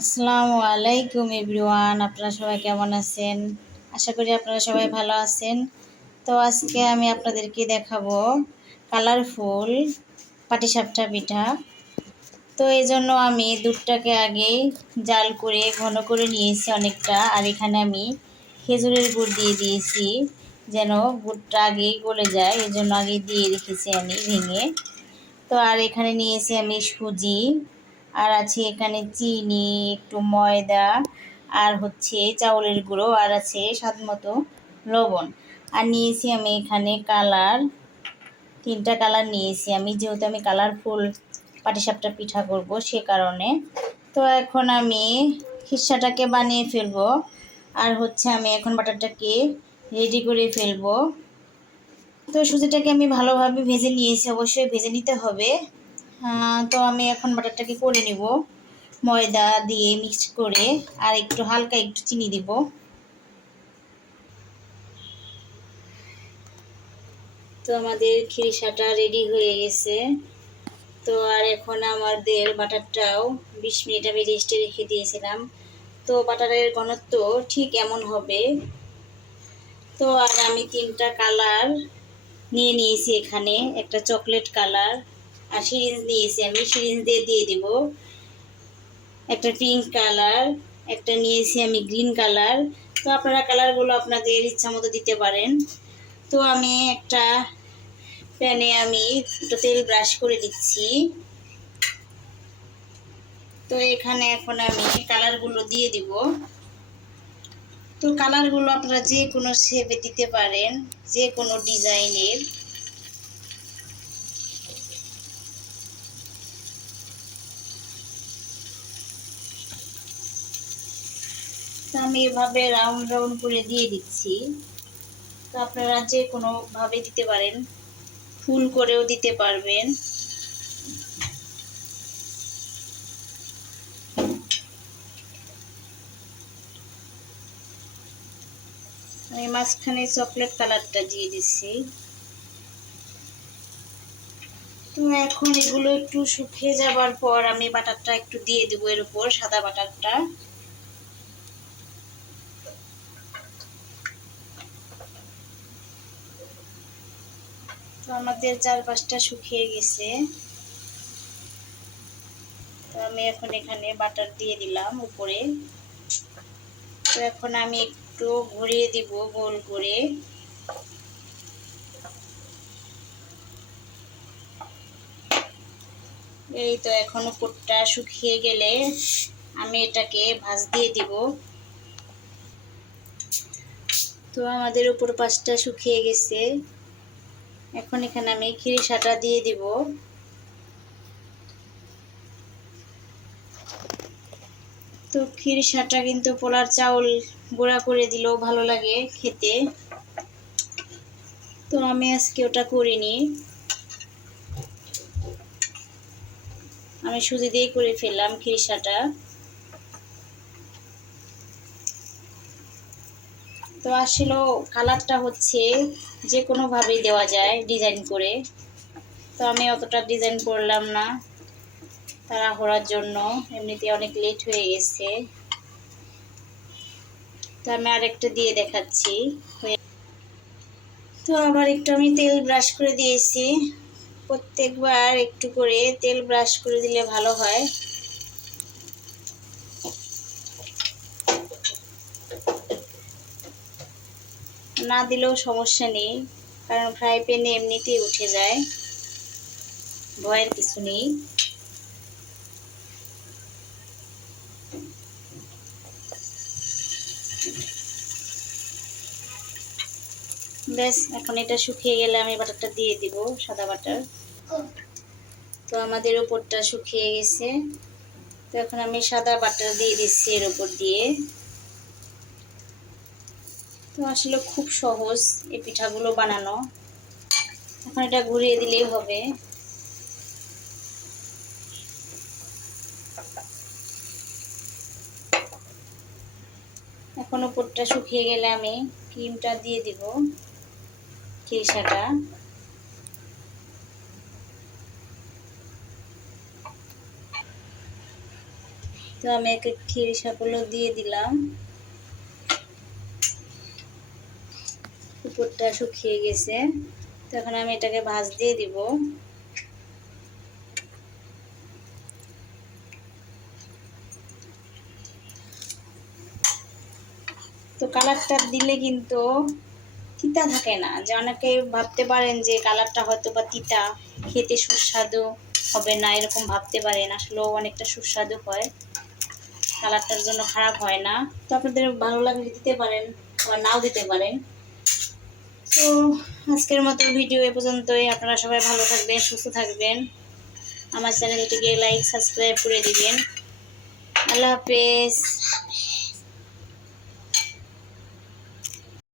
আসসালামু আলাইকুম এভরিওয়ান, আপনারা সবাই কেমন আছেন? আশা করি আপনারা সবাই ভালো আছেন। তো আজকে আমি আপনাদেরকে দেখাবো কালারফুল পাটিসাপটা পিঠা। তো এই জন্য আমি দুধটাকে আগেই জাল করে ঘন করে নিয়েছি অনেকটা, আর এখানে আমি খেজুরের গুড় দিয়ে দিয়েছি যেন গুড়টা আগেই গলে যায়, এই জন্য আগে দিয়ে রেখেছি আমি ভেঙে। তো আর এখানে নিয়েছি আমি সুজি, আর আছে এখানে চিনি, একটু ময়দা, আর হচ্ছে চাউলের গুঁড়ো, আর আছে স্বাদ মতো লবণ। আর নিয়েছি আমি এখানে কালার, 3টা কালার নিয়েছি আমি, যেহেতু আমি কালারফুল পাটিসাপটা পিঠা করব সে কারণে। তো এখন আমি খিরসাটাকে বানিয়ে ফেলবো, আর হচ্ছে আমি এখন বাটারটাকে রেডি করে ফেলবো। তো সুজিটাকে আমি ভালোভাবে ভেজে নিয়েছি, অবশ্যই ভেজে নিতে হবে। তো আমি এখন বাটারটাকে করে নিব ময়দা দিয়ে মিক্স করে, আর একটু হালকা একটু চিনি দিব। তো আমাদের খিরিসাটা রেডি হয়ে গেছে। তো আর এখন আমাদের বাটারটাও 20 মিনিট আমি রেস্টে রেখে দিয়েছিলাম। তো বাটারের ঘনত্ব ঠিক এমন হবে। তো আর আমি 3টা কালার নিয়ে নিয়েছি, এখানে একটা চকলেট কালার, আর সিরিঞ্জ নিয়েছি আমি, সিরিঞ্জ দিয়ে দিব। একটা পিঙ্ক কালার, একটা নিয়েছি আমি গ্রিন কালার। তো আপনারা কালারগুলো আপনাদের ইচ্ছা মতো দিতে পারেন। তো আমি একটা প্যানে আমি একটু তেল ব্রাশ করে দিচ্ছি। তো এখানে এখন আমি কালারগুলো দিয়ে দিব। তো কালারগুলো আপনারা যে কোনো শেপে দিতে পারেন, যে কোনো ডিজাইনের। তো আমি এভাবে রাউন্ড রাউন্ড করে দিয়ে দিচ্ছি। তো আপনারা যে কোনোভাবে দিতে পারেন, ফুল করেও দিতে পারবেন। আমি মাঝখানে চকলেট কালারটা দিয়ে দিচ্ছি। তো এখন এগুলো একটু শুকিয়ে যাবার পর আমি বাটারটা একটু দিয়ে দেবো এর উপর, সাদা বাটারটা। তো আমাদের 4-5টা শুকিয়ে গেছে। তো আমি এখন এখানে বাটার দিয়ে দিলাম উপরে। তো এখন আমি একটু ঘুরিয়ে দিব গোল করে। এই তো এখন উপরটা শুকিয়ে গেলে আমি এটাকে ভাঁজ দিয়ে দিব। তো আমাদের উপর পাশটা শুকিয়ে গেছে। এখন এখানে আমি খিরিসাটা দিয়ে দিব। তো খিরিসাটা কিন্তু পোলার চাউল গুঁড়া করে দিলেও ভালো লাগে খেতে। তো আমি আজকে ওটা করিনি, আমি সুজি দিয়ে করে ফেললাম খিরিসাটা। তো আসলে কালারটা হচ্ছে যে কোনোভাবেই দেওয়া যায় ডিজাইন করে। তো আমি অতটা ডিজাইন করলাম না তাড়াহুড়ার জন্য, এমনিতে অনেক লেট হয়ে গেছে। তো আমি আরেকটা দিয়ে দেখাচ্ছি। তো আবার একটু আমি তেল ব্রাশ করে দিয়েছি। প্রত্যেকবার একটু করে তেল ব্রাশ করে দিলে ভালো হয়। না দিলেও সমস্যা নেই, কারণ ফ্রাই প্যানে এমনিতেই উঠে যায়, ভয়ের কিছু নেই। ব্যাস, এখন এটা শুকিয়ে গেলে আমি বাটারটা দিয়ে দিব, সাদা বাটার। তো আমাদের উপরটা শুকিয়ে গেছে। তো এখন আমি সাদা বাটার দিয়ে দিচ্ছি এর উপর দিয়ে। তো আসলে খুব সহজ এই পিঠাগুলো বানানো। এখন এটা ঘুরিয়ে দিলেই হবে। এখন উপরটা শুকিয়ে গেলে আমি ক্রিমটা দিয়ে দিব, খিরিসাটা। তো আমি এক এক সরিষাগুলো দিয়ে দিলাম। উপরটা শুকিয়ে গেছে, তো এখন আমি এটাকে ভাজ দিয়ে দিব। তো কালারটা দিলে কিন্তু তিতা থাকে না, যে অনেকে ভাবতে পারেন যে কালারটা হয়তো বা তিতা, খেতে সুস্বাদু হবে না, এরকম ভাবতে পারেন। আসলেও অনেকটা সুস্বাদু হয়, কালারটার জন্য খারাপ হয় না। তো আপনাদের ভালো লাগলে দিতে পারেন, আবার নাও দিতে পারেন। তো আজকের মতো ভিডিও এ পর্যন্তই। আপনারা সবাই ভালো থাকবেন, সুস্থ থাকবেন। আমার চ্যানেলটিকে লাইক সাবস্ক্রাইব করে দিবেন। আল্লাহ হাফেজ।